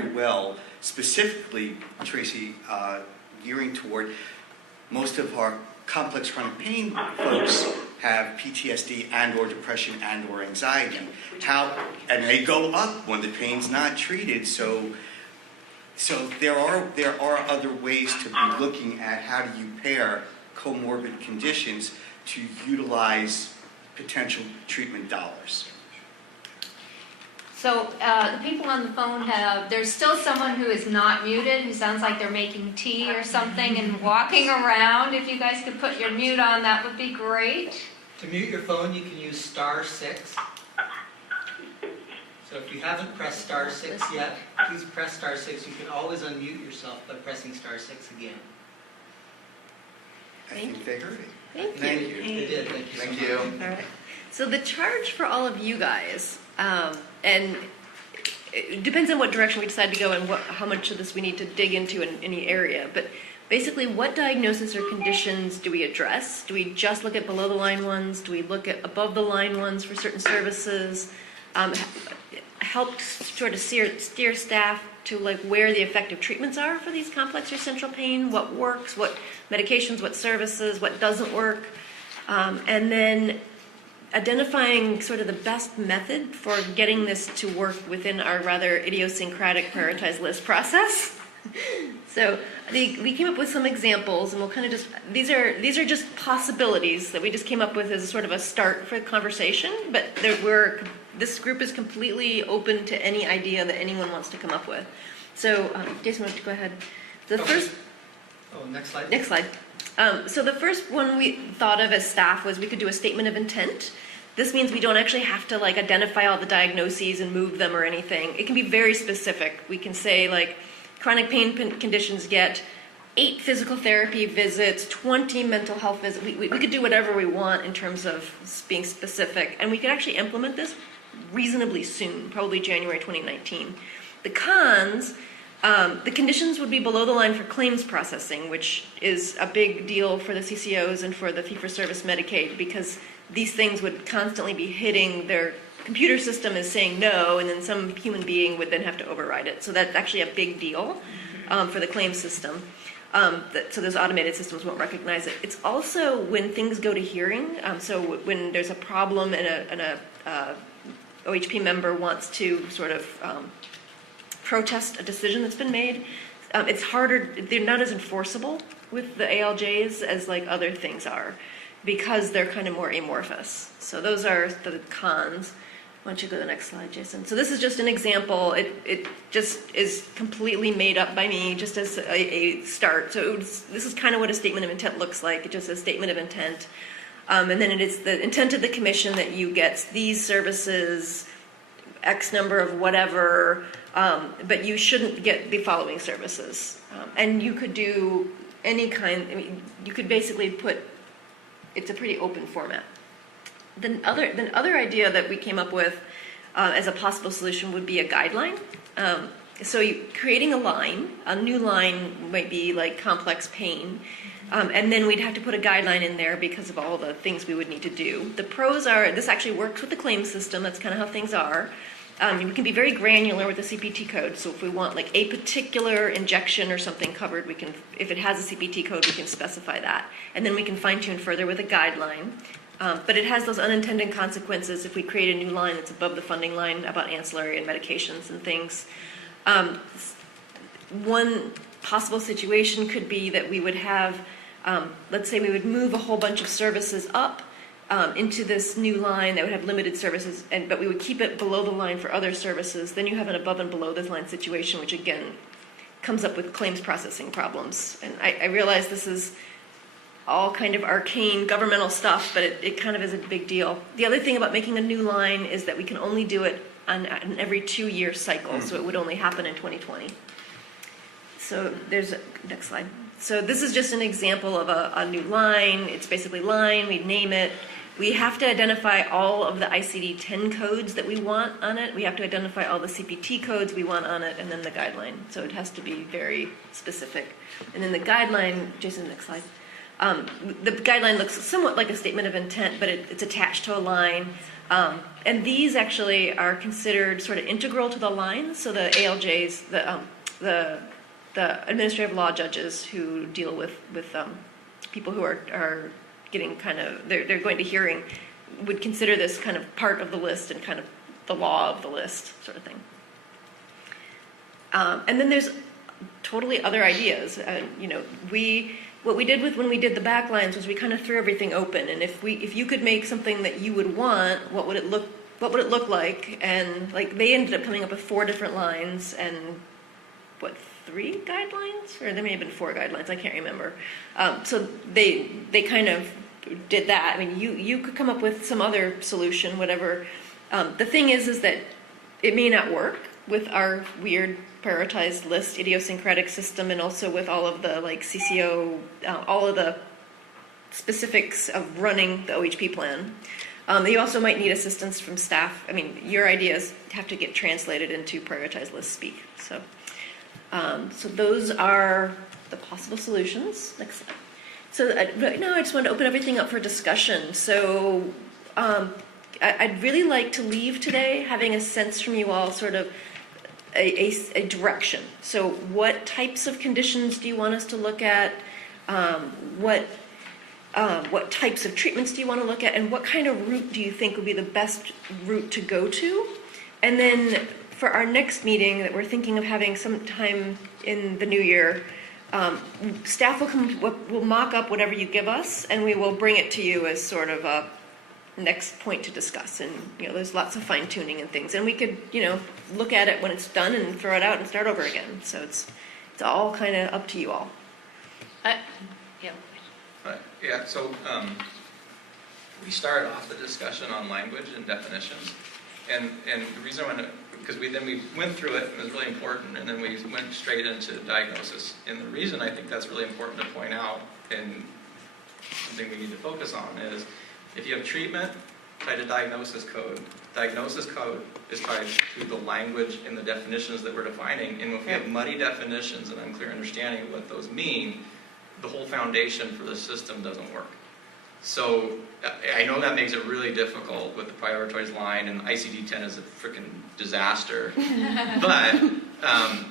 well, specifically, Tracy, gearing toward most of our complex chronic pain folks have PTSD and or depression and or anxiety. And they go up when the pain's not treated. So there are other ways to be looking at how do you pair comorbid conditions to utilize potential treatment dollars. So the people on the phone there's still someone who is not muted, who sounds like they're making tea or something and walking around. If you guys could put your mute on, that would be great. To mute your phone, you can use *6. So if you haven't pressed *6 yet, please press *6. You can always unmute yourself by pressing *6 again. I think they heard it. Thank you. They did. Thank you. Thank you. All right. So the charge for all of you guys, and it depends on what direction we decide to go and how much of this we need to dig into in any area, but basically what diagnosis or conditions do we address? Do we just look at below the line ones? Do we look at above the line ones for certain services? Help sort of steer staff to like where the effective treatments are for these complex or central pain, what works, what medications, what services, what doesn't work, and then identifying sort of the best method for getting this to work within our rather idiosyncratic prioritized list process. So we came up with some examples, and we'll kind of just these are just possibilities that we just came up with as sort of a start for the conversation. But this group is completely open to any idea that anyone wants to come up with. So Jason, why don't you go ahead? Next slide. Next slide. So the first one we thought of as staff was we could do a statement of intent. This means we don't actually have to like identify all the diagnoses and move them or anything. It can be very specific. We can say like chronic pain conditions get 8 physical therapy visits, 20 mental health visits. We could do whatever we want in terms of being specific, and we could actually implement this reasonably soon, probably January 2019. The cons. The conditions would be below the line for claims processing, which is a big deal for the CCOs and for the fee-for-service Medicaid, because these things would constantly be hitting their computer system is saying no, and then some human being would then have to override it. So that's actually a big deal for the claims system. So those automated systems won't recognize it. It's also when things go to hearing. So when there's a problem and a OHP member wants to sort of protest a decision that's been made, it's harder, they're not as enforceable with the ALJs as like other things are, because they're kind of more amorphous. So those are the cons. Why don't you go to the next slide, Jason? So this is just an example. It just is completely made up by me just as a start. So this is kind of what a statement of intent looks like. It just says statement of intent. And then it is the intent of the commission that you get these services, X number of whatever, but you shouldn't get the following services. And you could do any kind, you could basically put, it's a pretty open format. The other idea that we came up with as a possible solution would be a guideline. So creating a new line might be like complex pain, and then we'd have to put a guideline in there because of all the things we would need to do. The pros are, this actually works with the claims system, that's kind of how things are. We can be very granular with the CPT code, so if we want like a particular injection or something covered, we can, if it has a CPT code, we can specify that. And then we can fine-tune further with a guideline. But it has those unintended consequences if we create a new line that's above the funding line about ancillary and medications and things. One possible situation could be that we would have, let's say we would move a whole bunch of services up into this new line that would have limited services, but we would keep it below the line for other services. Then you have an above and below this line situation, which again comes up with claims processing problems. And I realize this is all kind of arcane governmental stuff, but it kind of is a big deal. The other thing about making a new line is that we can only do it on an every 2-year cycle, so it would only happen in 2020. So there's next slide. So this is just an example of a new line. It's basically line, we name it. We have to identify all of the ICD-10 codes that we want on it. We have to identify all the CPT codes we want on it, and then the guideline. So it has to be very specific. And then the guideline, Jason, next slide. The guideline looks somewhat like a statement of intent, but it's attached to a line. And these actually are considered sort of integral to the lines. So the ALJs, the administrative law judges who deal with people who are getting kind of, they're going to hearing, would consider this kind of part of the list and kind of the law of the list sort of thing. And then there's totally other ideas. What we did when we did the backlines was we kind of threw everything open. And if you could make something that you would want, what would it look like? And like they ended up coming up with 4 different lines and 3 guidelines, or there may have been 4 guidelines. I can't remember. So they kind of did that. I mean, you could come up with some other solution, whatever. The thing is that it may not work with our weird prioritized list idiosyncratic system, and also with all of the like CCO, all of the specifics of running the OHP plan. You also might need assistance from staff. I mean, your ideas have to get translated into prioritized list speak. So those are the possible solutions. Next slide. So right now I just want to open everything up for discussion. So I'd really like to leave today having a sense from you all, sort of a direction. So what types of conditions do you want us to look at? What types of treatments do you want to look at? And what kind of route do you think would be the best route to go to? And then for our next meeting that we're thinking of having sometime in the new year, staff will mock up whatever you give us, and we will bring it to you as sort of a next point to discuss. And there's lots of fine tuning and things, and we could look at it when it's done and throw it out and start over again. So it's all kind of up to you all. Yeah. Yeah, so we started off the discussion on language and definitions, and the reason I want to, because we went through it, and it was really important, and then we went straight into diagnosis. And the reason I think that's really important to point out, and something we need to focus on, is if you have treatment tied to diagnosis code is tied to the language and the definitions that we're defining. And if we have muddy definitions and unclear understanding of what those mean, the whole foundation for the system doesn't work. So I know that makes it really difficult with the prioritized line, and ICD-10 is a freaking disaster. But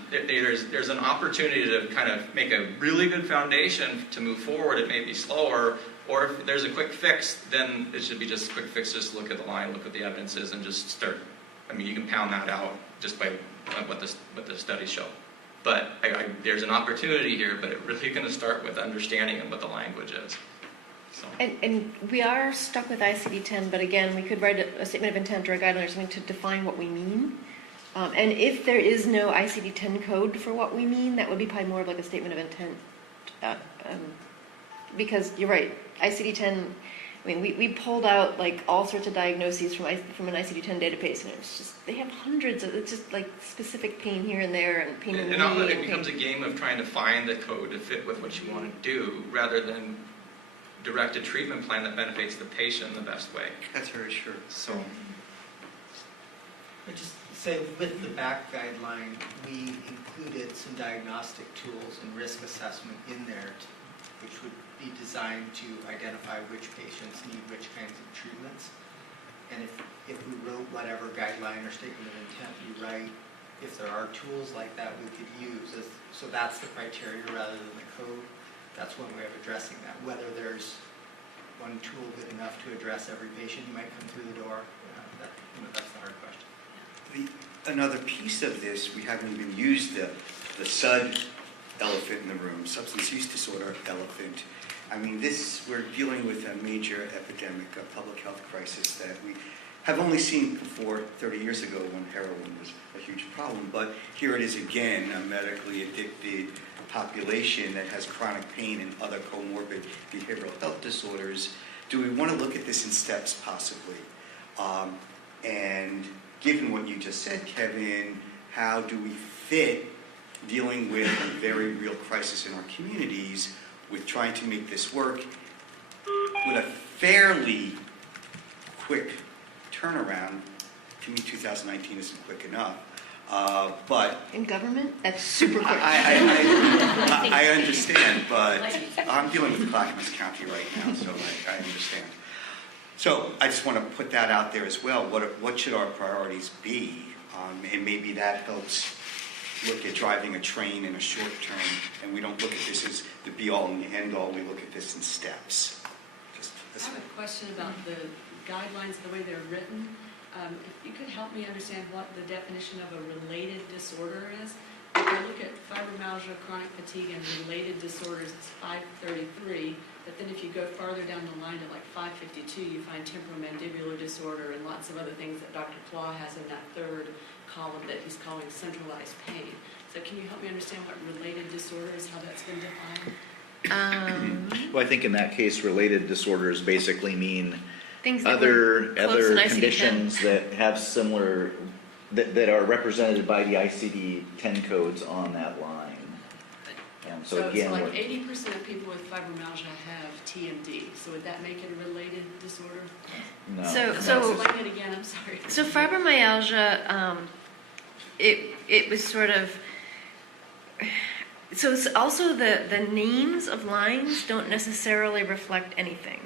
there's an opportunity to kind of make a really good foundation to move forward. It may be slower, or if there's a quick fix, then it should be just a quick fix. Just look at the line, look what the evidence is, and just start. I mean, you can pound that out just by what the studies show. But there's an opportunity here, but it's really going to start with understanding what the language is. So. And we are stuck with ICD-10, but again, we could write a statement of intent or a guideline or something to define what we mean. And if there is no ICD-10 code for what we mean, that would be probably more of like a statement of intent. Because you're right, ICD-10, I mean, we pulled out like all sorts of diagnoses from an ICD-10 database, and it's just, they have hundreds of, it's just like specific pain here and there, and pain in the knee. And it becomes a game of trying to find the code to fit with what you want to do, rather than direct a treatment plan that benefits the patient in the best way. That's very true. So, I just say with the back guideline, we included some diagnostic tools and risk assessment in there, which would be designed to identify which patients need which kinds of treatments. And if we wrote whatever guideline or statement of intent we write, if there are tools like that we could use, so that's the criteria rather than the code. That's one way of addressing that. Whether there's one tool good enough to address every patient who might come through the door, that's the hard question. Another piece of this, we haven't even used the SUD elephant in the room, substance use disorder elephant. I mean, we're dealing with a major epidemic, a public health crisis that we have only seen before 30 years ago when heroin was a huge problem. But here it is again, a medically addicted population that has chronic pain and other comorbid behavioral health disorders. Do we want to look at this in steps possibly? And given what you just said, Kevin, how do we fit dealing with a very real crisis in our communities with trying to make this work with a fairly quick turnaround? To me, 2019 isn't quick enough. But In government, that's super quick. I understand, but I'm dealing with Clackamas County right now, so I understand. So I just want to put that out there as well. What should our priorities be? And maybe that helps look at driving a train in a short term, and we don't look at this as the be-all and the end-all. We look at this in steps. I have a question about the guidelines, the way they're written. If you could help me understand what the definition of a related disorder is. If I look at fibromyalgia, chronic fatigue, and related disorders, it's 533. But then if you go farther down the line to like 552, you find temporomandibular disorder and lots of other things that Dr. Pla has in that third column that he's calling centralized pain. So can you help me understand what related disorder is, how that's been defined? Well, I think in that case, related disorders basically mean Things that were close other in ICD-10. conditions that have similar, that are represented by the ICD-10 codes on that line. So again, like 80% of people with fibromyalgia have TMD. So would that make it a related disorder? no. So Explain it again, I'm sorry. So fibromyalgia, it was sort of, so it's also the names of lines don't necessarily reflect anything.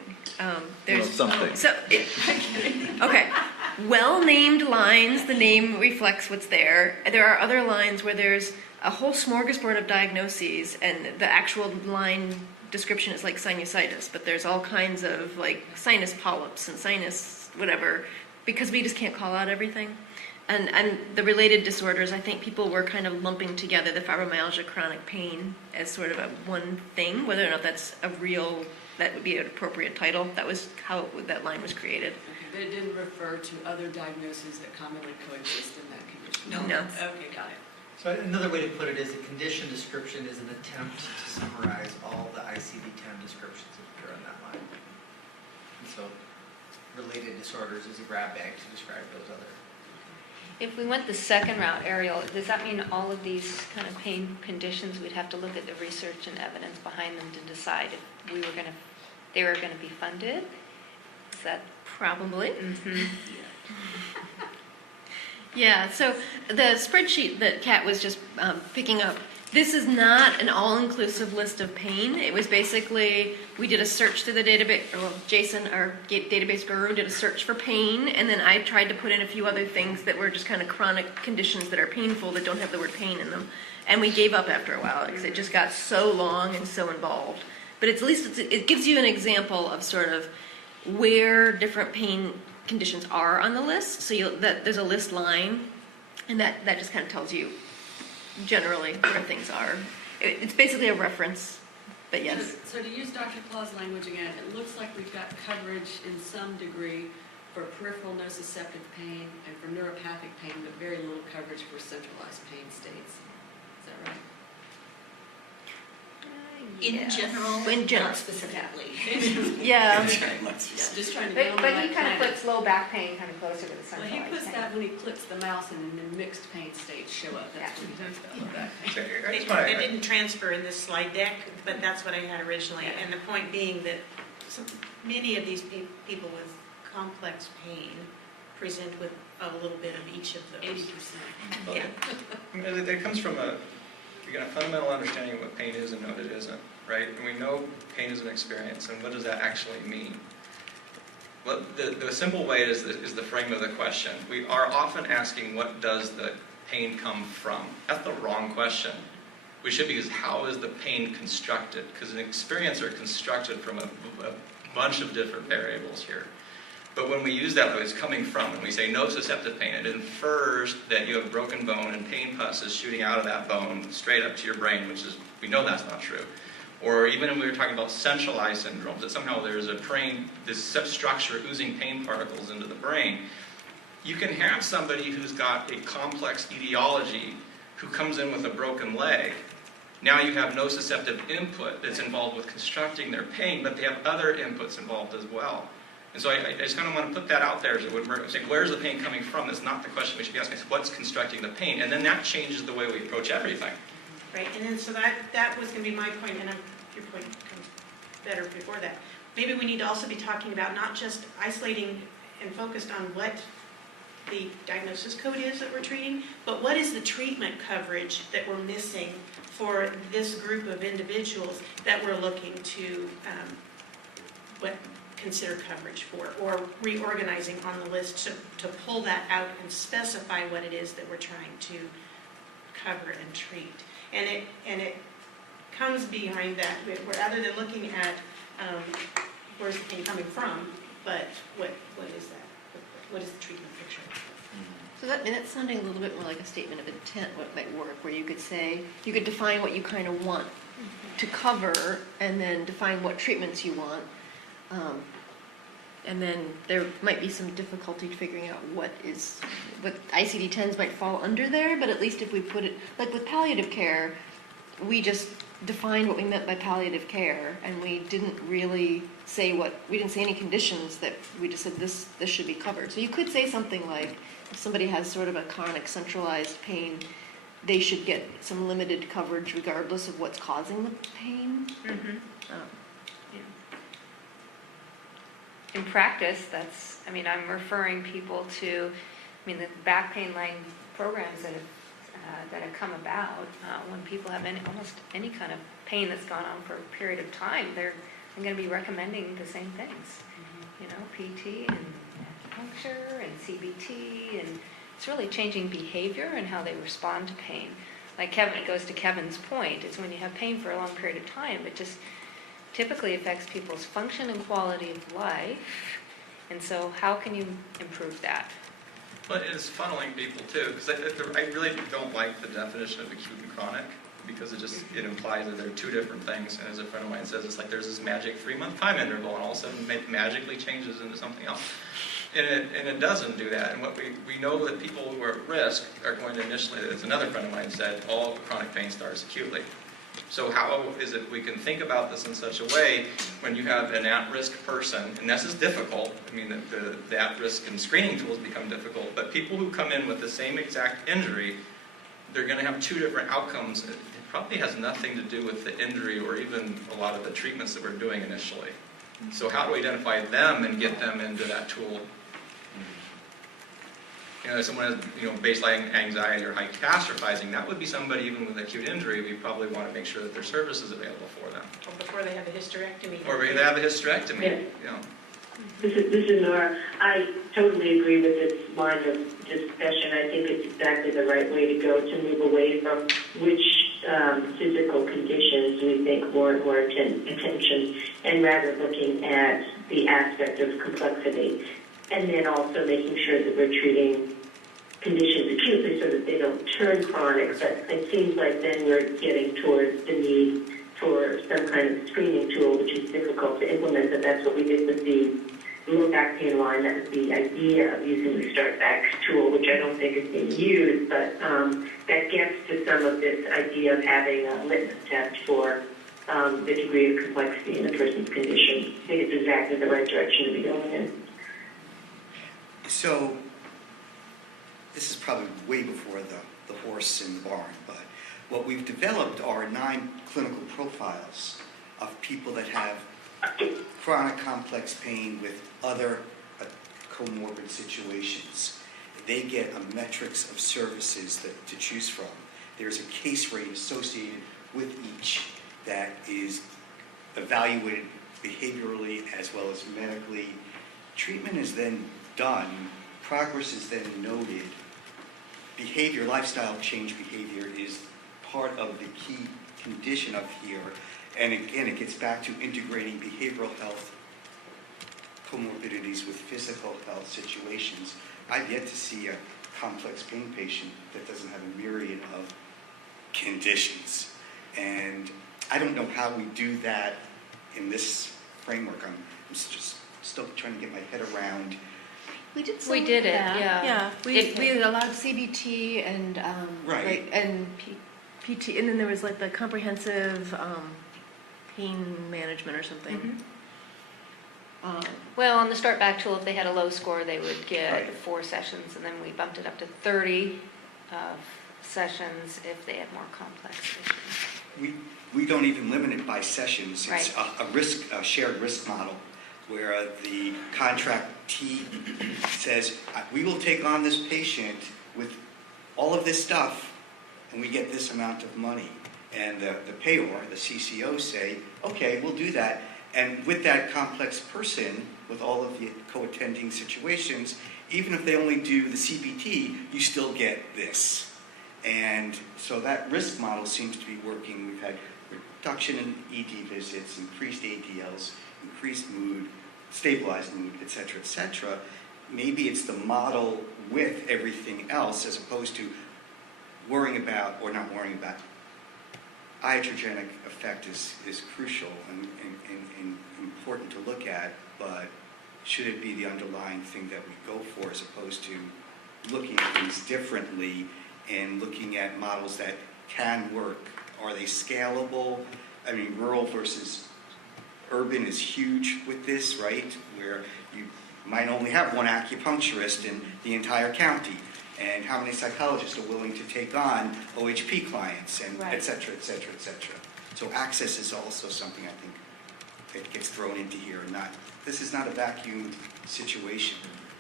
Well, something. Okay, well-named lines, the name reflects what's there. There are other lines where there's a whole smorgasbord of diagnoses, and the actual line description is like sinusitis, but there's all kinds of like sinus polyps and sinus whatever, because we just can't call out everything. And the related disorders, I think people were kind of lumping together the fibromyalgia, chronic pain as sort of a one thing, whether or not that's a real, that would be an appropriate title. That was how that line was created. Okay, but it didn't refer to other diagnoses that commonly coexist in that condition? No. Okay, got it. So another way to put it is a condition description is an attempt to summarize all the ICD-10 descriptions that appear on that line. And so related disorders is a grab bag to describe those other. If we went the second route, Ariel, does that mean all of these kind of pain conditions, we'd have to look at the research and evidence behind them to decide if they were going to be funded? Is that? Probably. Mm-hmm. Yeah, so the spreadsheet that Kat was just picking up, this is not an all-inclusive list of pain. It was basically, we did a search through the database, or well, Jason, our database guru, did a search for pain, and then I tried to put in a few other things that were just kind of chronic conditions that are painful that don't have the word pain in them. And we gave up after a while because it just got so long and so involved. But at least it gives you an example of sort of where different pain conditions are on the list. So there's a list line, and that just kind of tells you generally where things are. It's basically a reference, but yes. So to use Dr. Claw's language again, it looks like we've got coverage in some degree for peripheral nociceptive pain and for neuropathic pain, but very little coverage for centralized pain states. Is that right? Yeah. In general. Not specifically. Yeah. Just trying to But, get on the but right he kind of planet. puts low back pain kind of closer to the Well, centralized he puts pain. that when he clicks the mouse and then mixed pain states show up. That's what he does that back pain. So, I just It wanna- didn't transfer in this slide deck, but that's what I had originally. Yeah. And the point being that many of these people with complex pain present with a little bit of each of those. 80%. Well, Yeah. I mean, it comes from a fundamental understanding of what pain is and what it isn't, right? And we know pain is an experience, and what does that actually mean? Well, the simple way is the frame of the question. We are often asking, what does the pain come from? That's the wrong question. We should be, how is the pain constructed? Because an experience are constructed from a bunch of different variables here. But when we use that, it's coming from, and we say nociceptive pain, it infers that you have broken bone and pain pus is shooting out of that bone straight up to your brain, which is, we know that's not true. Or even when we were talking about centralized syndromes, that somehow there's this structure oozing pain particles into the brain. You can have somebody who's got a complex etiology who comes in with a broken leg. Now you have nociceptive input that's involved with constructing their pain, but they have other inputs involved as well. And so I just kind of want to put that out there. So we're saying, where's the pain coming from? That's not the question we should be asking. It's what's constructing the pain? And then that changes the way we approach everything. Right, and then so that was going to be my point, and your point comes better before that. Maybe we need to also be talking about not just isolating and focused on what the diagnosis code is that we're treating, but what is the treatment coverage that we're missing for this group of individuals that we're looking to consider coverage for, or reorganizing on the list to pull that out and specify what it is that we're trying to cover and treat. And it comes behind that, rather than looking at where's the pain coming from, but what is that? What is the treatment picture? So that's sounding a little bit more like a statement of intent, what might work, where you could say, you could define what you kind of want to cover, and then define what treatments you want. And then there might be some difficulty figuring out what ICD-10s might fall under there, but at least if we put it, like with palliative care, we just defined what we meant by palliative care, and we didn't really say we didn't say any conditions, that we just said this should be covered. So you could say something like, if somebody has sort of a chronic centralized pain, they should get some limited coverage regardless of what's causing the pain. Mm-hmm. In practice, I'm referring people to, the back pain line programs that have come about when people have almost any kind of pain that's gone on for a period of time. They're going to be recommending the same things, PT and acupuncture and CBT, and it's really changing behavior and how they respond to pain. Like it goes to Kevin's point, it's when you have pain for a long period of time, it just typically affects people's function and quality of life. And so how can you improve that? But it's funneling people too, because I really don't like the definition of acute and chronic, because it implies that there are two different things. And as a friend of mine says, it's like there's this magic 3-month time interval, and all of a sudden it magically changes into something else. And it doesn't do that. And what we know that people who are at risk are going to initially, as another friend of mine said, all chronic pain starts acutely. So how is it we can think about this in such a way when you have an at-risk person, and this is difficult, the at-risk and screening tools become difficult, but people who come in with the same exact injury, they're going to have two different outcomes. It probably has nothing to do with the injury or even a lot of the treatments that we're doing initially. So how do we identify them and get them into that tool? If someone has, baseline anxiety or high catastrophizing, that would be somebody even with acute injury. We probably want to make sure that their service is available for them. Or before they have a hysterectomy. Or they have a hysterectomy. Yeah. This is Nora. I totally agree with this line of discussion. I think it's exactly the right way to go, to move away from which physical conditions we think warrant more attention, and rather looking at the aspect of complexity. And then also making sure that we're treating conditions acutely so that they don't turn chronic. But it seems like then we're getting towards the need for some kind of screening tool, which is difficult to implement. But that's what we did with the low back pain line. That was the idea of using the Start Back tool, which I don't think is being used. But that gets to some of this idea of having a litmus test for the degree of complexity in a person's condition. I think it's exactly the right direction to be going in. So, this is probably way before the horse in the barn, but what we've developed are 9 clinical profiles of people that have chronic complex pain with other comorbid situations. They get a metrics of services to choose from. There's a case rate associated with each that is evaluated behaviorally as well as medically. Treatment is then done, progress is then noted. Behavior, lifestyle change behavior is part of the key condition of here. And again, it gets back to integrating behavioral health comorbidities with physical health situations. I've yet to see a complex pain patient that doesn't have a myriad of conditions. And I don't know how we do that in this framework. I'm just still trying to get my head around. We did it, that. yeah. We allowed CBT and Right. and PT, and then there was like the comprehensive pain management or something. Mm-hmm. Well, on the Start Back tool, if they had a low score, they would get Right. 4 sessions, and then we bumped it up to 30 sessions if they had more complex issues. We don't even limit it by sessions. It's Right. a shared risk model where the contractee says, we will take on this patient with all of this stuff, and we get this amount of money. And the payor, the CCO, say, okay, we'll do that. And with that complex person, with all of the co-attending situations, even if they only do the CBT, you still get this. And so that risk model seems to be working. We've had reduction in ED visits, increased ADLs, increased mood, stabilized mood, et cetera, et cetera. Maybe it's the model with everything else as opposed to worrying about, or not worrying about. Iatrogenic effect is crucial and important to look at, but should it be the underlying thing that we go for as opposed to looking at things differently and looking at models that can work? Are they scalable? I mean, rural versus urban is huge with this, right? Where you might only have one acupuncturist in the entire county. And how many psychologists are willing to take on OHP clients, and Right. et cetera, et cetera, et cetera. So access is also something I think that gets thrown into here. This is not a vacuum situation.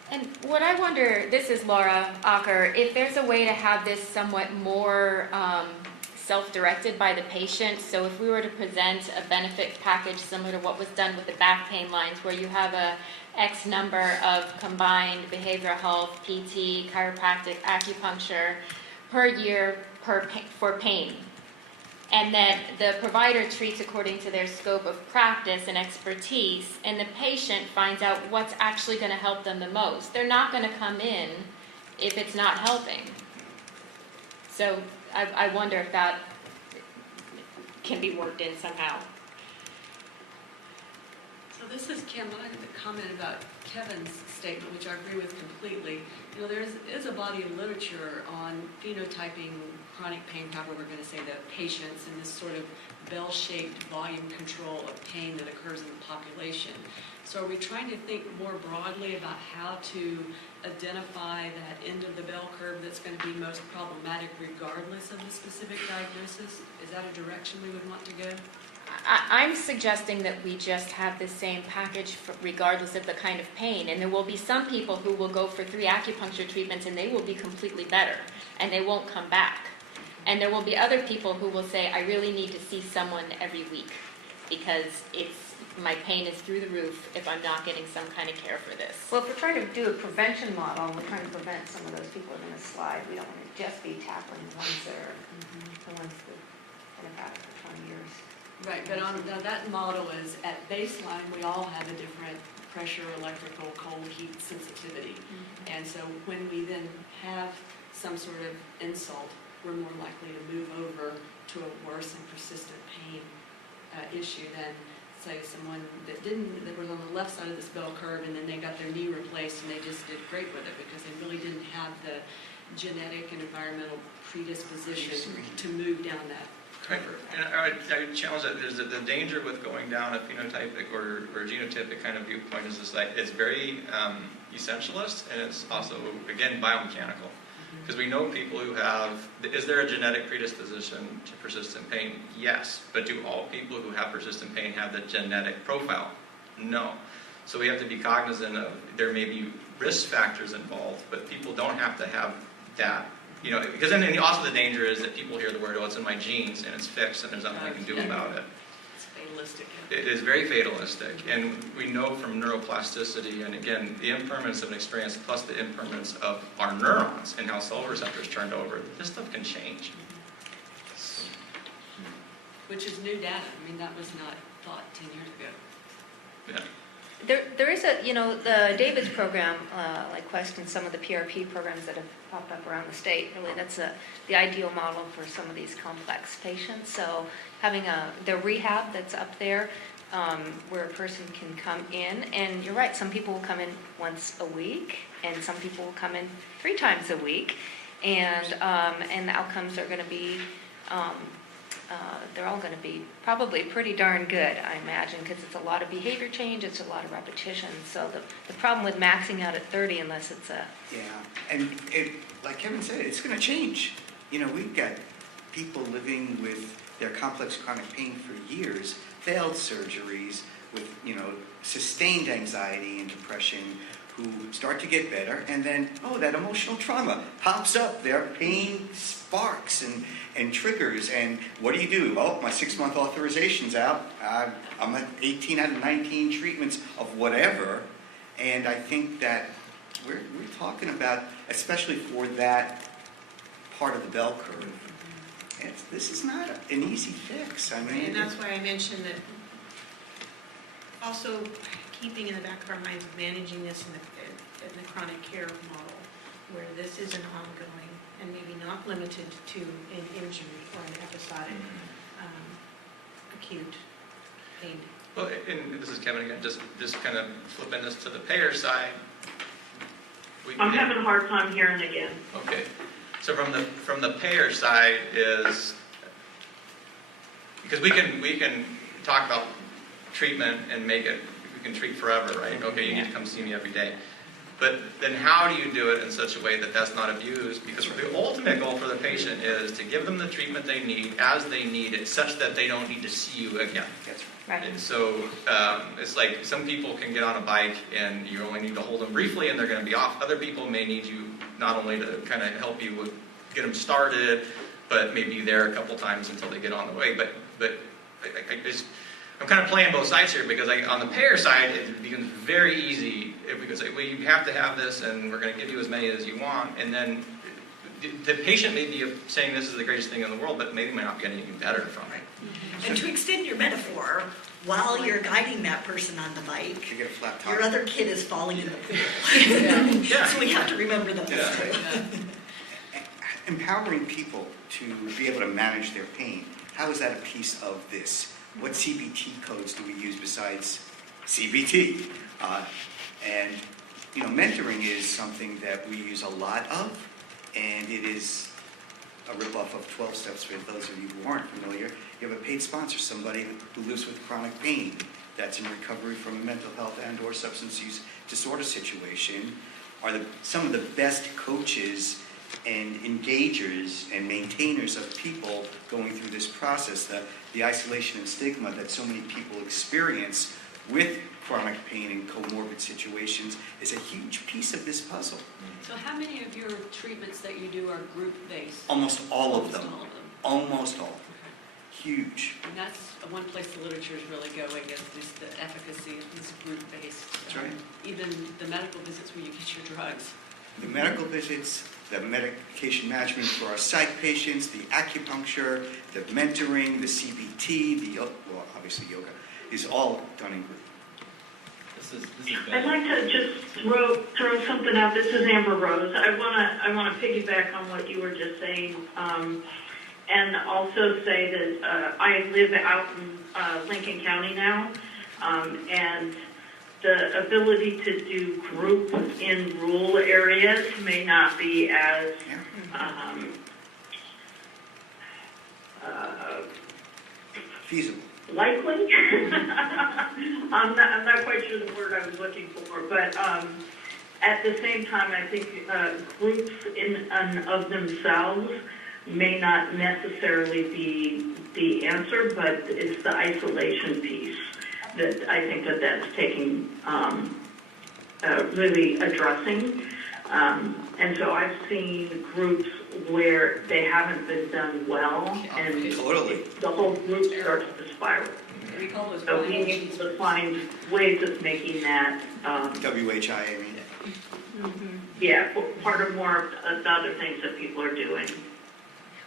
And what I wonder, this is Laura Acker, if there's a way to have this somewhat more self-directed by the patient. So if we were to present a benefit package similar to what was done with the back pain lines, where you have a X number of combined behavioral health, PT, chiropractic, acupuncture per year for pain. And then the provider treats according to their scope of practice and expertise, and the patient finds out what's actually going to help them the most. They're not going to come in if it's not helping. So I wonder if that can be worked in somehow. So this is Kim. I have to comment about Kevin's statement, which I agree with completely. You know, there is a body of literature on phenotyping chronic pain, however we're going to say the patients, and this sort of bell-shaped volume control of pain that occurs in the population. So are we trying to think more broadly about how to identify that end of the bell curve that's going to be most problematic regardless of the specific diagnosis? Is that a direction we would want to go? I'm suggesting that we just have the same package regardless of the kind of pain. And there will be some people who will go for 3 acupuncture treatments and they will be completely better and they won't come back. And there will be other people who will say, I really need to see someone every week because my pain is through the roof if I'm not getting some kind of care for this. Well, if we're trying to do a prevention model, and we're trying to prevent some of those people who are going to slide. We don't want to just be tackling the ones that are the ones that have had it for 20 years. Right, but now that model is at baseline, we all have a different pressure, electrical, cold, heat sensitivity. And so when we then have some sort of insult, we're more likely to move over to a worse and persistent pain issue than, say, someone that was on the left side of this bell curve and then they got their knee replaced and they just did great with it because they really didn't have the genetic and environmental predisposition to move down that curve. And I would challenge that. There's the danger with going down a phenotypic or genotypic kind of viewpoint is this, like, it's very essentialist, and it's also, again, biomechanical. Because we know people who have, is there a genetic predisposition to persistent pain? Yes. But do all people who have persistent pain have the genetic profile? No. So we have to be cognizant of, there may be risk factors involved, but people don't have to have that. You know, because then also the danger is that people hear the word, oh, it's in my genes and it's fixed and there's nothing I can do about it. It's fatalistic. It is very fatalistic, and we know from neuroplasticity, and again, the impermanence of an experience plus the impermanence of our neurons and how cell receptors turned over, this stuff can change. Which is new data. I mean, that was not thought 10 years ago. Yeah. There is the David's program, like Quest and some of the PRP programs that have popped up around the state, really that's the ideal model for some of these complex patients. So having the rehab that's up there where a person can come in, and you're right, some people will come in once a week, and some people will come in 3 times a week, and the outcomes are going to be they're all going to be probably pretty darn good, I imagine, because it's a lot of behavior change, it's a lot of repetition. So the problem with maxing out at 30, unless it's a... Yeah, and like Kevin said, it's going to change. You know, we've got people living with their complex chronic pain for years, failed surgeries, with, sustained anxiety and depression, who start to get better, and then, that emotional trauma pops up. Their pain sparks and triggers, and what do? My 6-month authorization's out. I'm at 18 out of 19 treatments of whatever, and I think that we're talking about, especially for that part of the bell curve, this is not an easy fix. I mean, And that's why I mentioned that also keeping in the back of our minds of managing this in the chronic care model, where this is an ongoing and maybe not limited to an injury or an episodic acute pain. Well, and this is Kevin again, just kind of flipping this to the payer side. I'm having a hard time hearing again. Okay, so from the payer side is, because we can talk about treatment and make it, we can treat forever, right? Okay, you need to come see me every day. But then how do you do it in such a way that that's not abused? Because the ultimate goal for the patient is to give them the treatment they need as they need it, such that they don't need to see you again. that's Right. And so it's like some people can get on a bike and you only need to hold them briefly and they're going to be off. Other people may need you not only to kind of help you with, get them started, but maybe there a couple times until they get on the way. But I'm kind of playing both sides here, because on the payer side, it becomes very easy if we could say, well, you have to have this and we're going to give you as many as you want. And then the patient may be saying this is the greatest thing in the world, but maybe might not be anything better from it. And to extend your metaphor, while you're guiding that person on the bike, you get a flat tire. your other kid is falling in the pool. Yeah. So we have to remember those Yeah. too. Empowering people to be able to manage their pain. How is that a piece of this? What CBT codes do we use besides CBT? And mentoring is something that we use a lot of, and it is a ripoff of 12 Steps for those of you who aren't familiar. You have a paid sponsor, somebody who lives with chronic pain, that's in recovery from a mental health and/or substance use disorder situation, are some of the best coaches and engagers and maintainers of people going through this process. The isolation and stigma that so many people experience with chronic pain and comorbid situations is a huge piece of this puzzle. So how many of your treatments that you do are group-based? Almost all of Almost them. all of them. Almost all. Huge. And that's one place the literature is really going, is just the efficacy of this group-based. That's right. Even the medical visits where you get your drugs. The medical visits, the medication management for our psych patients, the acupuncture, the mentoring, the CBT, obviously yoga, is all done in group. This is I'd like to just throw something out. This is Amber Rose. I wanna piggyback on what you were just saying, and also say that I live out in Lincoln County now, and the ability to do group in rural areas may not be as Feasible. likely. I'm not quite sure the word I was looking for, but at the same time, I think groups in and of themselves may not necessarily be the answer, but it's the isolation piece that I think that's taking, really addressing. And so I've seen groups where they haven't been done well, and Totally. the whole group starts to spiral. We call those So being able to find ways of making that, WHI, I mean. part of more of the other things that people are doing.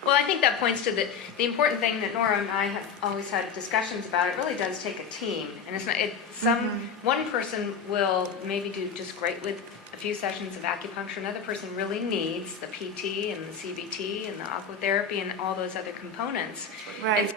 Well, I think that points to the important thing that Nora and I have always had discussions about. It really does take a team, and it's not. One person will maybe do just great with a few sessions of acupuncture. Another person really needs the PT and the CBT and the aquatherapy and all those other components. Right. And